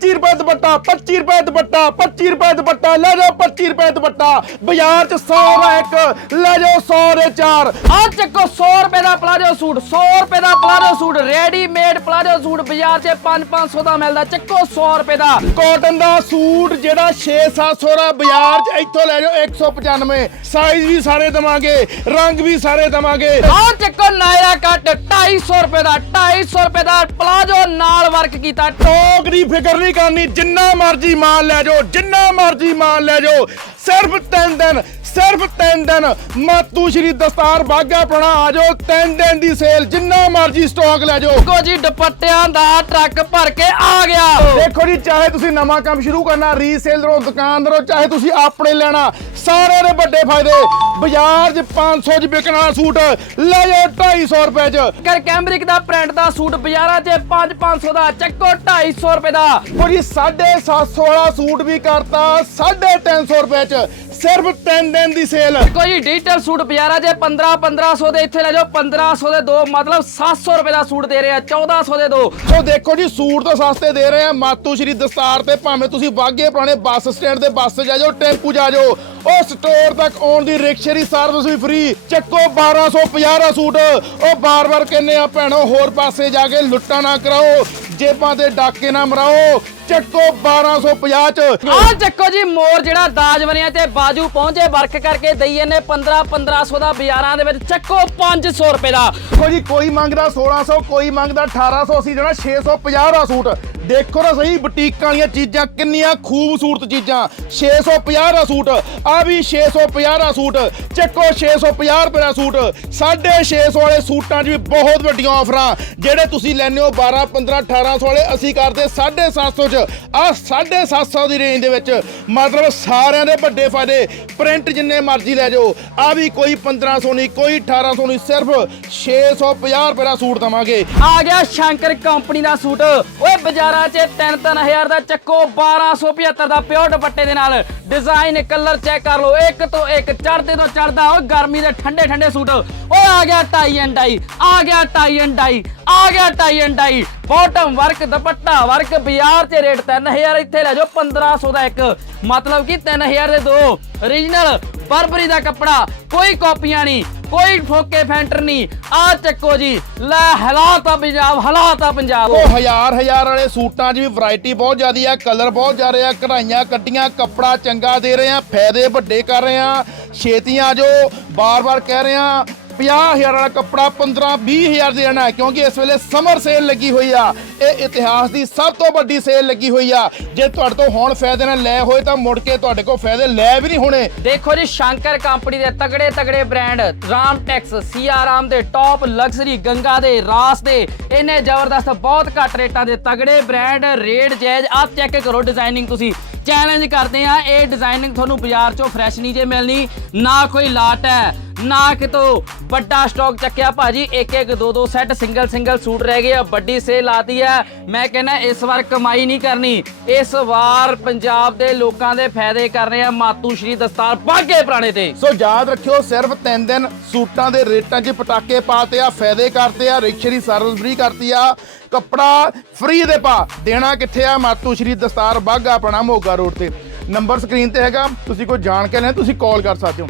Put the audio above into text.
25 ਰੁਪਏ ਦੁਪੱਟਾ 25 ਰੁਪਏ ਦੁਪੱਟਾ 25 ਰੁਪਏ ਦੁਪੱਟਾ, ਲੈ ਜਾਓ 25 ਰੁਪਏ ਦੁਪੱਟਾ। ਬਾਜ਼ਾਰ 'ਚ 100 ਦਾ ਇੱਕ, ਲੈ ਜਾਓ 100 ਦੇ ਚਾਰ। ਆ ਚੱਕੋ 100 ਰੁਪਏ ਦਾ ਪਲਾਜੋ ਸੂਟ 100 ਰੁਪਏ ਦਾ palazzo suit readymade palazzo suit, ਬਾਜ਼ਾਰ 'ਚ 5-500 ਦਾ ਮਿਲਦਾ, ਚੱਕੋ 100 ਰੁਪਏ ਦਾ। ਕਾਟਨ ਦਾ ਸੂਟ ਜਿਹੜਾ 6-700 ਦਾ, ਬਾਜ਼ਾਰ 'ਚ ਇੱਥੋਂ ਲੈ ਜਾਓ 195 ਸਾਈਜ਼ ਵੀ ਸਾਰੇ ਦਵਾਂਗੇ, ਰੰਗ ਵੀ ਸਾਰੇ ਦਵਾਂਗੇ। ਆ ਚੱਕੋ, ਨਾਇਰਾ ਕੱਟ 250 ਰੁਪਏ ਦਾ 250 ਰੁਪਏ ਦਾ ਪਲਾਜੋ ਨਾਲ ਵਰਕ ਕੀਤਾ। ਟੋਕ ਦੀ ਫਿਕਰ ਨਹੀਂ ਕਰਨੀ, ਜਿੰਨਾ ਮਰਜ਼ੀ ਮਾਲ ਲੈ ਜਾਓ ਜਿੰਨਾ ਮਰਜ਼ੀ ਮਾਲ ਲੈ ਜਾਓ ਸਿਰਫ ਤਿੰਨ ਦਿਨ ਸਿਰਫ 3 ਦਿਨ। ਮਾਤੂ ਸ਼੍ਰੀ ਦਸਤਾਰ ਬਾਗਾ ਪਣਾ ਆ ਜਾਓ 3 ਦਿਨ ਦੀ ਸੇਲ ਜਿੰਨਾ ਮਰਜ਼ੀ ਸਟਾਕ ਲੈ ਜਾਓ। ਕੋ ਜੀ ਦੁਪੱਟਿਆਂ ਦਾ ਟਰੱਕ ਭਰ ਕੇ ਆ ਗਿਆ। ਦੇਖੋ ਜੀ ਚਾਹੇ ਤੁਸੀਂ ਨਵਾਂ ਕੰਮ ਸ਼ੁਰੂ ਕਰਨਾ ਰੀਸੇਲਰੋਂ ਦੁਕਾਨਦਾਰੋਂ ਚਾਹੇ ਤੁਸੀਂ ਆਪਣੇ ਲੈਣਾ ਸਾਰੇ ਦੇ ਵੱਡੇ ਫਾਇਦੇ। ਬਾਜ਼ਾਰ 'ਚ 500 'ਚ ਵਿਕਣ ਵਾਲਾ ਸੂਟ ਲੈ ਜਾਓ 250 ਰੁਪਏ 'ਚ। ਕਰ ਕੈਮਰਿਕ ਦਾ ਪ੍ਰਿੰਟ ਦਾ ਸੂਟ ਬਾਜ਼ਾਰਾਂ 'ਚ 5-500 ਦਾ ਚੱਕੋ 250 ਰੁਪਏ ਦਾ। ਉਹ ਜੀ 750 ਵਾਲਾ ਸੂਟ ਵੀ ਕਰਤਾ 350 ਰੁਪਏ 'ਚ। ਸਿਰਫ 3 ਦਿਨ ਦੀ ਸੇਲ। ਕੋਈ ਡਿਜੀਟਲ ਸੂਟ ਬਾਜ਼ਾਰਾਂ 'ਚ 15 1500 ਦੇ ਇੱਥੇ ਲੈ ਜਾਓ 1500 ਦੇ ਦੋ ਮਤਲਬ 700 ਰੁਪਏ ਦਾ ਸੂਟ ਦੇ ਰਹੇ ਆ 1400 ਦੇ ਦੋ। ਸੋ ਦੇਖੋ ਜੀ ਸੂਟ ਤਾਂ ਸਸਤੇ ਦੇ ਰਹੇ ਆ। ਮਾਤੂ ਸ਼੍ਰੀ ਦਸਤਾਰ ਤੇ ਭਾਵੇਂ ਤੁਸੀਂ ਬਾਗੇ ਪੁਰਾਣੇ ਬੱਸ ਸਟੈਂਡ ਤੇ ਬੱਸ ਜਾ ਜਾਓ ਟੈਂਪੂ ਜਾ ਜਾਓ ਉਹ ਸਟੋਰ ਤੱਕ ਆਉਣ ਦੀ ਰਿਕਸ਼ੇ ਦੀ ਸਰਵਿਸ ਵੀ ਫ੍ਰੀ ਚੱਕੋ 1250 ਦਾ ਸੂਟ। ਉਹ ਬਾਰ-ਬਾਰ ਕਹਿੰਦੇ ਆ ਭੈਣੋ ਹੋਰ ਪਾਸੇ ਜਾ ਕੇ ਲੁੱਟਾਂ ਨਾ ਕਰਾਓ। ਜੇਬਾਂ ਤੇ ਡਾਕੇ ਨਾ ਮਰਾਓ। ਚੱਕੋ 1250 ਚ। ਆਹ ਚੱਕੋ ਜੀ ਮੋਰ ਜਿਹੜਾ ਦਾਜ ਬਣਿਆ ਤੇ ਬਾਜੂ ਪਹੁੰਚੇ ਵਰਕ ਕਰਕੇ ਦਈਏ ਨੇ 15 1500 ਦਾ ਬਾਜ਼ਾਰਾਂ ਦੇ ਵਿੱਚ। ਚੱਕੋ 500 ਰੁਪਏ ਦਾ। ਜੀ ਕੋਈ ਮੰਗਦਾ 1600 ਕੋਈ ਮੰਗਦਾ 1800 ਅਸੀਂ ਜਿਹੜਾ 650 ਦਾ ਸੂਟ। ਦੇਖੋ ਨਾ ਸਹੀ, ਬੁਟੀਕਾਂ ਵਾਲੀਆਂ ਚੀਜ਼ਾਂ ਕਿੰਨੀਆਂ ਖੂਬਸੂਰਤ ਚੀਜ਼ਾਂ। 650 ਦਾ ਸੂਟ, ਆ ਵੀ 650 ਦਾ ਸੂਟ। ਚੱਕੋ 650 ਰੁਪਏ ਦਾ ਸੂਟ। 650 ਵਾਲੇ ਸੂਟਾਂ 'ਚ ਵੀ ਬਹੁਤ ਵੱਡੀਆਂ ਆਫਰਾਂ। ਜਿਹੜੇ ਤੁਸੀਂ ਲੈਣੇ ਹੋ 12 15 1800 ਵਾਲੇ, ਅਸੀਂ ਕਰਦੇ 750 'ਚ। ਆ 750 ਦੀ ਰੇਂਜ ਦੇ ਵਿੱਚ। ਮਤਲਬ ਸਾਰਿਆਂ ਦੇ ਵੱਡੇ ਫਾਇਦੇ। ਪ੍ਰਿੰਟ ਜਿੰਨੇ ਮਰਜ਼ੀ ਲੈ ਜਾਓ। ਆ ਵੀ ਕੋਈ 1500 ਨਹੀਂ, ਕੋਈ 1800 ਨਹੀਂ, ਸਿਰਫ 650 ਰੁਪਏ ਦਾ ਸੂਟ ਦਵਾਂਗੇ। ਆ ਗਿਆ ਸ਼ੰਕਰ ਕੰਪਨੀ ਦਾ ਸੂਟ। ਓਏ ਬਾਜ਼ਾਰ 'ਚ 3-3000 ਦਾ ਚੱਕੋ 1275 ਦਾ ਪਿਓਰ ਦੁਪੱਟੇ ਦੇ ਨਾਲ। ਡਿਜ਼ਾਈਨ ਕਲਰ ਚੈੱਕ ਕਰ ਲਓ, ਇੱਕ ਤੋਂ ਇੱਕ ਚੜਦੇ ਤੋਂ ਚੜਦਾ ਓ ਗਰਮੀ ਦੇ ਠੰਡੇ ਠੰਡੇ ਸੂਟ। ਉਹ ਆ ਗਿਆ ਟਾਈ ਐਂਡ ਡਾਈ ਆ ਗਿਆ ਟਾਈ ਐਂਡ ਡਾਈ ਆ ਗਿਆ tie and dye bottom work dupatta work ਬਾਜ਼ਾਰ 'ਚ ਰੇਟ 3000 ਇੱਥੇ ਲੈ ਜਾਓ 1500 ਦਾ ਇੱਕ। ਮਤਲਬ ਕਿ 3000 ਦੇ ਦੋ। Origignal ਬਰਬਰੀ ਦਾ ਕੱਪੜਾ, ਕੋਈ ਕਾਪੀਆਂ ਨਹੀਂ, ਕੋਈ ਫੋਕੇ ਫੈਂਟਰ ਨਹੀਂ। ਆ ਚੱਕੋ ਜੀ, ਲੈ ਹਲਾਤਾ ਪੰਜਾਬ ਹਲਾਤਾ ਪੰਜਾਬ। ਉਹ ਹਜ਼ਾਰ ਹਜ਼ਾਰ ਵਾਲੇ ਸੂਟਾਂ 'ਚ ਵੀ ਵੈਰਾਈਟੀ ਬਹੁਤ ਜ਼ਿਆਦੀ ਆ ਕਲਰ ਬਹੁਤ ਜ਼ਿਆਦੇ ਆ, ਕਢਾਈਆਂ, ਕੱਟੀਆਂ, ਕੱਪੜਾ ਚੰਗਾ ਦੇ ਰਹੇ ਆ, ਫਾਇਦੇ ਵੱਡੇ ਕਰ ਰਹੇ ਆ ਛੇਤੀ ਆ ਜਾਓ ਬਾਰ-ਬਾਰ ਕਹਿ ਰਹੇ ਆ 50000 ਵਾਲਾ ਕੱਪੜਾ 15 20000 ਦੇ ਦੇਣਾ ਕਿਉਂਕਿ ਇਸ ਵੇਲੇ ਸਮਰ ਸੇਲ ਲੱਗੀ ਹੋਈ ਆ। ਇਹ ਇਤਿਹਾਸ ਦੀ ਸਭ ਤੋਂ ਵੱਡੀ ਸੇਲ ਲੱਗੀ ਹੋਈ ਆ। ਜੇ ਤੁਹਾਡੇ ਤੋਂ ਹੁਣ ਫਾਇਦੇ ਨਾਲ ਲੈ ਹੋਏ ਤਾਂ ਮੁੜ ਕੇ ਤੁਹਾਡੇ ਕੋਲ ਫਾਇਦੇ ਲੈ ਵੀ ਨਹੀਂ ਹੋਣੇ। ਦੇਖੋ ਜੀ, ਸ਼ੰਕਰ ਕੰਪਨੀ ਦੇ ਤਗੜੇ ਤਗੜੇ ਬ੍ਰਾਂਡ ਰਾਮ ਟੈਕਸ ਸੀਆਰਾਮ ਦੇ ਟੌਪ ਲਗਜ਼ਰੀ ਗੰਗਾ ਦੇ, ਰਾਸ ਦੇ ਇਹਨੇ ਜ਼ਬਰਦਸਤ, ਬਹੁਤ ਘੱਟ ਰੇਟਾਂ ਦੇ ਤਗੜੇ ਬ੍ਰਾਂਡ ਰੇਟ ਜੈਜ਼। ਆ ਚੈੱਕ ਕਰੋ ਡਿਜ਼ਾਈਨਿੰਗ ਤੁਸੀਂ। ਚੈਲੰਜ ਕਰਦੇ ਆ, ਇਹ ਡਿਜ਼ਾਈਨਿੰਗ ਤੁਹਾਨੂੰ ਬਾਜ਼ਾਰ ਚੋਂ ਫਰੈਸ਼ ਨਹੀਂ ਜੇ ਮਿਲਣੀ, ਨਾ ਕੋਈ ਲਾਟ ਹੈ। ਨਾ ਕਿਤੋਂ ਵੱਡਾ ਸਟਾਕ ਚੱਕਿਆ ਭਾਜੀ। ਇੱਕ ਇੱਕ ਦੋ ਦੋ ਸੈੱਟ ਸਿੰਗਲ ਸਿੰਗਲ ਸੂਟ ਰਹਿ ਗਏ ਆ, ਵੱਡੀ ਸੇਲ ਆਤੀ ਹੈ ਮੈਂ ਕਹਿੰਦਾ ਇਸ ਵਾਰ ਕਮਾਈ ਨਹੀਂ ਕਰਨੀ। ਇਸ ਵਾਰ ਪੰਜਾਬ ਦੇ ਲੋਕਾਂ ਦੇ ਫਾਇਦੇ ਕਰ ਰਹੇ ਆ ਮਾਤੂ ਸ਼੍ਰੀ ਦਸਤਾਰ ਬਾਗੇ ਪੁਰਾਣੇ ਤੇ। ਸੋ ਯਾਦ ਰੱਖਿਓ, ਸਿਰਫ 3 ਦਿਨ ਸੂਟਾਂ ਦੇ ਰੇਟਾਂ 'ਚ ਪਟਾਕੇ ਪਾਤੇ ਆ, ਫਾਇਦੇ ਕਰਤੇ ਆ, ਰਿਕਸ਼ੇ ਦੀ ਸਰਵਿਸ ਫ੍ਰੀ ਕਰਤੀ ਆ। ਕੱਪੜਾ ਫ੍ਰੀ ਦੇ ਪਾ, ਦੇਣਾ ਕਿੱਥੇ ਆ ਮਾਤੂ ਸ਼੍ਰੀ ਦਸਤਾਰ ਬਾਗਾ ਆਪਣਾ ਮੋਗਾ ਰੋਡ ਤੇ। ਨੰਬਰ ਸਕਰੀਨ ਤੇ ਹੈਗਾ, ਤੁਸੀਂ ਕੋਈ ਜਾਣ ਕੇ ਲੈਣਾ ਤੁਸੀਂ ਕਾਲ ਕਰ ਸਕਦੇ ਹੋ।